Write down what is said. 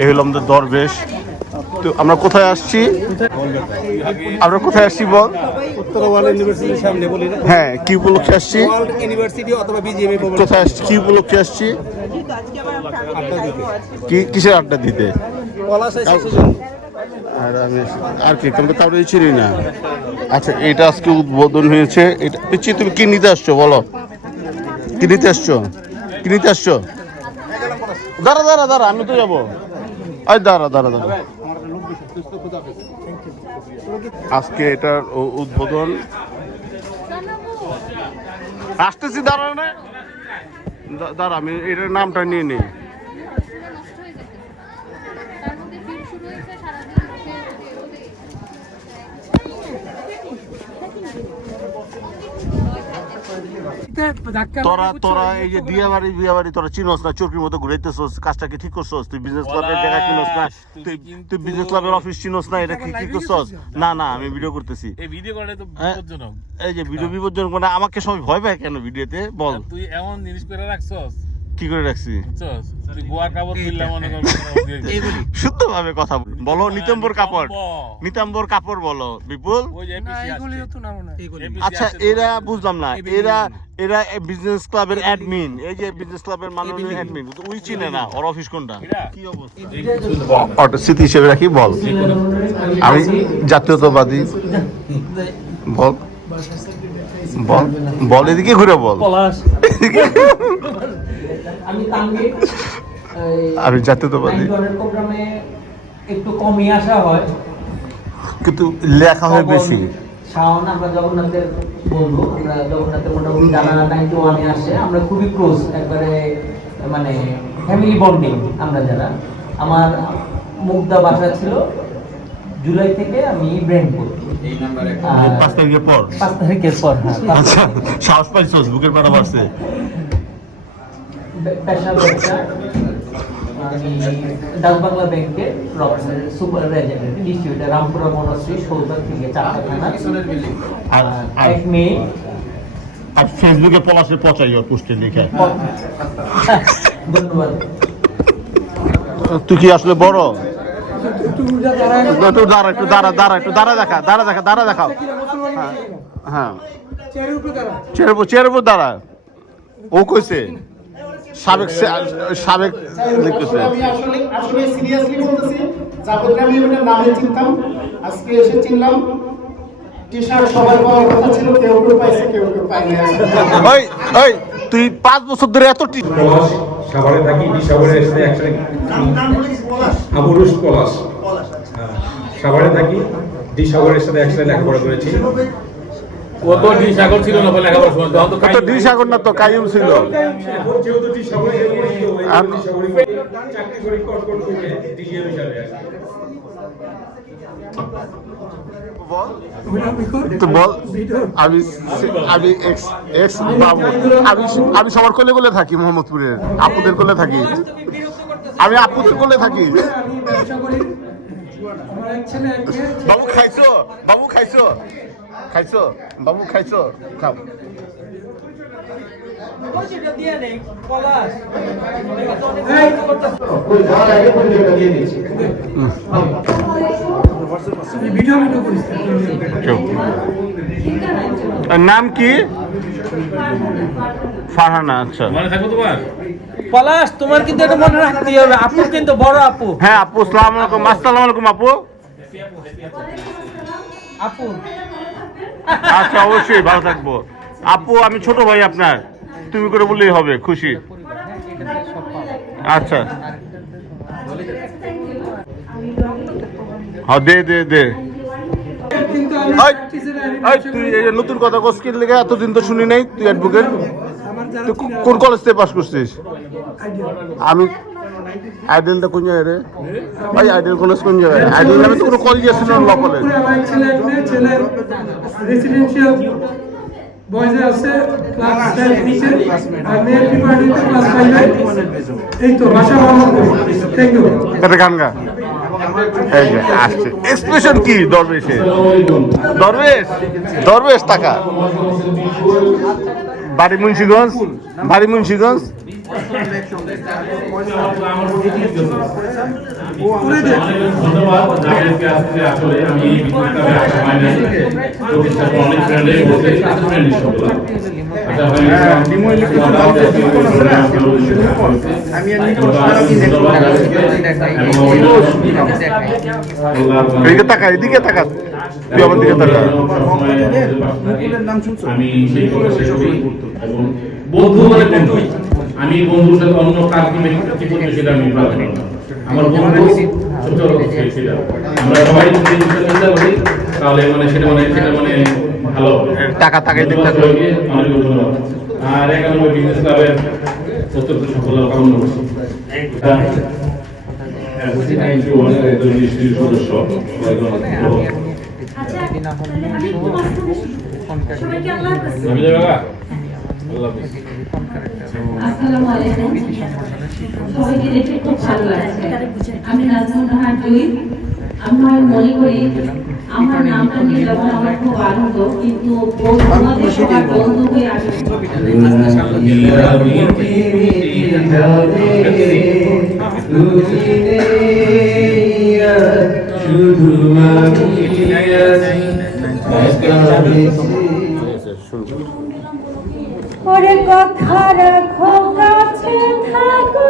এই হলো আমাদের দরবেশ। তো আমরা কোথায় আসছি? আমরা কোথায় আসছি বল? উত্তরা ওয়ার্ল্ড ইউনিভার্সিটির সামনে বলি না? হ্যাঁ, কি উপলক্ষে আসছি? ওয়ার্ল্ড ইউনিভার্সিটি অথবা বিজিএমই কোথায় আসছি, কি উপলক্ষে আসছি? কিসের আড্ডা দিতে? পলাশ অ্যাসোসিয়েশন। আর আমি আর কি কাউকে কাউরে চিনি না। আচ্ছা, এটা আজকে উদ্বোধন হয়েছে। এটা পিচ্ছি, তুমি কি নিতে আসছো বলো? কি নিতে আসছো? কি নিতে আসছো? দাঁড়া দাঁড়া দাঁড়া, আমি তো যাবো। আয় দাঁড়া দাঁড়া দাঁড়া। আজকে এটার উদ্বোধন আসতেছি। দাঁড়া না, দাঁড়া, আমি এটার নামটা নিয়ে নিই। তোরা এই যে বিয়াবাড়ি তোরা চিনোস না, চোরকির মতো ঘুরাইতেছস। কাজটা কি ঠিক করছস? তুই বিজনেস ক্লাবের জায়গা চিনোস না? তুই বিজনেস ক্লাবের অফিস চিনোস না? এটা কি করছস? না না, আমি ভিডিও করতেছি। এই ভিডিও করলে তো বিপজ্জনক। এই যে ভিডিও বিপজ্জনক মানে আমাকে সবাই ভয় পায় কেন ভিডিওতে বল? তুই এমন জিনিস করে রাখছস। কি করে রাখছি? বুঝছস? তুই গোয়া কাপড় কিনলে মনে কর শুদ্ধভাবে কথা বলো। নিতম্বর কাপড়, নিতম্বর কাপড় বলো বিপুল। ওই যে এপিসি এগুলিও তো নাম না। আচ্ছা, এরা বুঝলাম না, এরা বিজনেস ক্লাবের অ্যাডমিন। এই যে বিজনেস ক্লাবের মাননীয় অ্যাডমিন, ওই চিনে না ওর অফিস কোনটা। কি অবস্থা? ওটা স্মৃতি হিসেবে রাখি। বল, আমি জাতীয়তাবাদী। বল বল বল, এদিকে ঘুরে বল। আমি জাতীয়তাবাদী, একটু কমই আসা হয় কিন্তু লেখা হয় বেশি। শাওন, আমরা জগন্নাথের বন্ধু। আমরা জগন্নাথের মোটামুটি যারা 91-এ আসে, আমরা খুবই ক্লোজ, একবারে মানে ফ্যামিলি বন্ডিং আমরা যারা। আমার মুগ্ধা বাসা ছিল জুলাই থেকে, আমি ব্র্যান্ডপুর। 5 তারিখের পর 5 তারিখের পর। আচ্ছা, সাহস পাইছস, বুকের পাটা বাড়ছে। পেশা ব্যবসা, আমি ডাক বাংলা ব্যাংকের super agent, distributor, Rampura Monoshree, সৌদার থেকে 4টা থানা। আর 1 মে। আর ফেসবুকে পলাশের পচাই ওর পোস্টে লিখে। ধন্যবাদ। তুই কি আসলে বড়? একটু দাঁড়া, একটু দাঁড়া, দাঁড়া, একটু দাঁড়া দেখা, দাঁড়া দেখা, দাঁড়া দেখাও। হ্যাঁ, চেয়ারের উপর দাঁড়া। ও কইছে সাবেক লিখতেছে। আমি আসলে সিরিয়াসলি বলতেছি, যাবতীয় আমি এটার নামে চিনতাম, আজকে এসে চিনলাম। টি-শার্ট সবার পাওয়ার কথা ছিল, কেউ কেউ পাইছে, কেউ কেউ পায়নি। ওই ওই, তুই 5 বছর ধরে এত সাভারে থাকি, সাভারে এসে একসাথে আবুরুষ পলাশ। সাভারে থাকি, সাগরের সাথে একসাথে লেখাপড়া করেছি। ও তো ডি সাগর ছিল না বলে লেখাপড়া শুনতো। তখন তো ডি সাগর না, তো কাইয়ুম ছিল। যেহেতু ডি সাগরে চাকরি করে কটকট করে ডিজিএম হিসাবে আসে। তো বল, আমি এক্স বাবু, আমি সবার কোলে কোলে থাকি, মোহাম্মদপুরের আপুদের কোলে থাকি। আমি আপুদের কোলে থাকি। বাবু খাইছো? বাবু খাইছো? খাইছো? বাবু খাইছো? খাও। নাম কি? ফারহানা। আচ্ছা, মনে থাকবো তোমার? পলাশ, তোমার কিন্তু এটা মনে রাখতে হবে, আপু কিন্তু বড় আপু। হ্যাঁ আপু, আসসালামু আলাইকুম। আসসালামু আলাইকুম আপু। আপু, আচ্ছা, অবশ্যই, ভালো থাকবো আপু। আমি ছোট ভাই আপনার, তুমি করে বললেই হবে, খুশি। আচ্ছা, হ্যাঁ, দে দে দে। তুই এই নতুন কথা কোস্কির লেগে এতদিন তো শুনি নাই। তুই অ্যাডভোকেট, তুই কোন কলেজ থেকে পাস করছিস? আমি আইডিয়ালটা কোন জায়গায় রে ভাই? আইডিয়াল কলেজ কোন জায়গায়? আইডিয়াল আমি তো কোনো কলেজ আসছিল না, ল কলেজ। রেসিডেন্সিয়াল বয়েজে আছে ক্লাস 10 নিচে, আর মেয়ের ডিপার্টমেন্টে ক্লাস 5 এই তো ভাষা মোহাম্মদ। Thank you. এটা গান গা। এই যে আসছে এক্সপ্রেশন কি দরবেশে? দরবেশ, দরবেশ টাকা। বাড়ি মুন্সিগঞ্জ, বাড়ি মুন্সিগঞ্জ। ধন্যবাদ যাদেরকে আজকে আসলে আমি এই বিদ্যুৎকালে আসা হয় নাই প্রতিষ্ঠা অনেক ফ্রেন্ডে বলতে ফ্রেন্ড সবগুলো আচ্ছা ভাই এদিকে তাকা, এদিকে তাকা, তুই আমার দিকে তাকা। আমি সেই কথা শেষ করি এবং বন্ধু মানে বন্ধু আমি বন্ধুর সাথে অন্য কাজ কি করতে সেটা আমি ভালো না আমার বন্ধু সবচেয়ে বড় কথা সেটা আমরা সবাই যদি চিন্তা করি তাহলে মানে সেটা মানে ভালো হবে টাকা টাকা এদিকে তাকা। অনেক ধন্যবাদ আর 91 বিজনেস ক্লাবের অত্যন্ত সফলতা কামনা করছি সদস্য আসসালামু আলাইকুম সবাইকে দেখে খুব ভালো লাগছে আমি নাজমুন নাহার জুই আমি মনে করি আমার নামটা নিয়ে যখন আমার খুব আনন্দ কিন্তু বন্ধুদের সবার বন্ধু হয়ে আসবে ওরে কথা রাখো কাছে থাকো